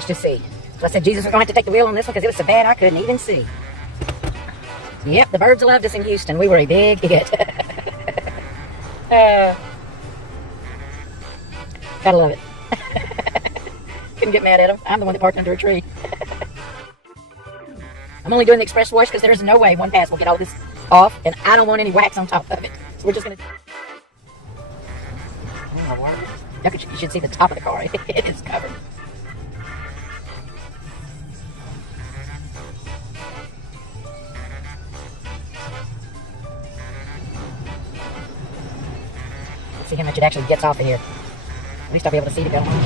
Let's just see. So I said Jesus was going to have to take the wheel on this one because it was so bad I couldn't even see. Yep, the birds loved us in Houston. We were a big hit. Gotta love it. Couldn't get mad at them. I'm the one that parked under a tree. I'm only doing the express wash because there's no way one pass will get all this off, and I don't want any wax on top of it. So we're just gonna. Oh my word! You should see the top of the car. It is covered. Let's see how much it actually gets off of here. At least I'll be able to see to go home.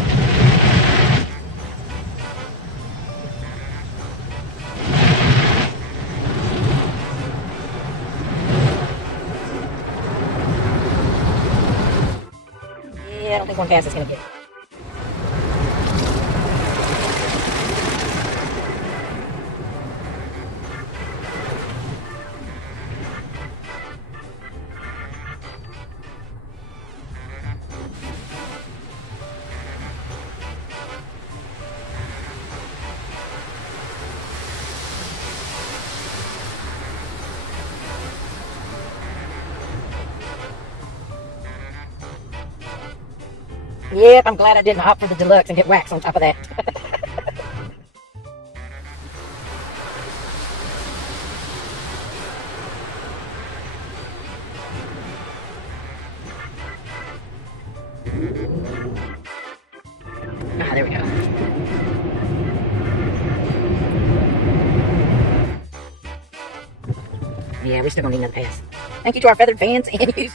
Yeah, I don't think one pass is going to get it. Yep, I'm glad I didn't opt for the deluxe and get wax on top of that. Ah, there we go. Yeah, we're still gonna need another pass. Thank you to our feathered fans and you.